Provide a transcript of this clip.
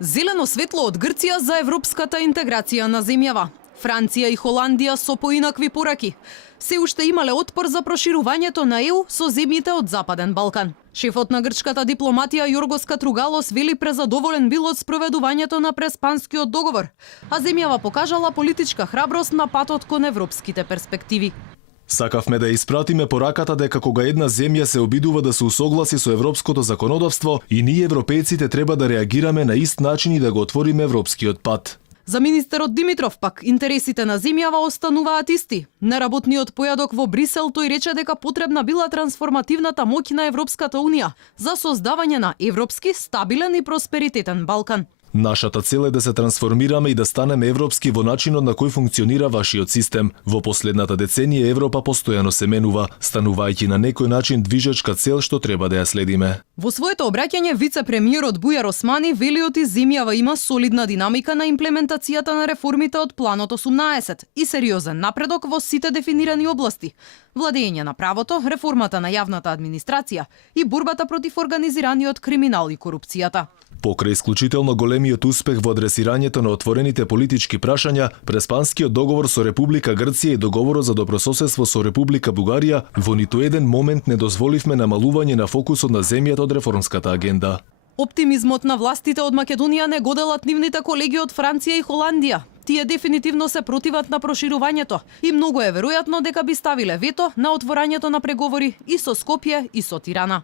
Зелено светло од Грција за европската интеграција на земјава. Франција и Холандија со поинакви пораки. Се уште имале отпор за проширувањето на ЕУ со земјите од Западен Балкан. Шефот на грчката дипломатија Јоргос Катругалос вели презадоволен бил од спроведувањето на Преспанскиот договор, а земјава покажала политичка храброст на патот кон европските перспективи. Сакавме да испратиме пораката дека кога една земја се обидува да се усогласи со европското законодавство, и ние европејците треба да реагираме на ист начин и да го отвориме европскиот пат. За министерот Димитров пак интересите на земјава остануваат исти. Неработниот појадок во Брисел тој рече дека потребна била трансформативната моќ на Европската Унија за создавање на европски, стабилен и просперитетен Балкан. Нашата цел е да се трансформираме и да станеме европски во начинот на кој функционира вашиот систем. Во последната деценија Европа постојано се менува, станувајќи на некој начин движечка цел што треба да ја следиме. Во своето обраќање вице-премиерот Бујар Османи вели оти земјава има солидна динамика на имплементацијата на реформите од Планот 18 и сериозен напредок во сите дефинирани области: владење на правото, реформата на јавната администрација и борбата против организираниот криминал и корупцијата. Покрај исклучително големиот успех во адресирањето на отворените политички прашања, Преспанскиот договор со Република Грција и договорот за добрососедство со Република Бугарија, во ниту еден момент не дозволивме намалување на фокусот на земјата од реформската агенда. Оптимизмот на властите од Македонија не го делат нивните колеги од Франција и Холандија. Тие дефинитивно се противат на проширувањето и многу е веројатно дека би ставиле вето на отворањето на преговори и со Скопје и со Тирана.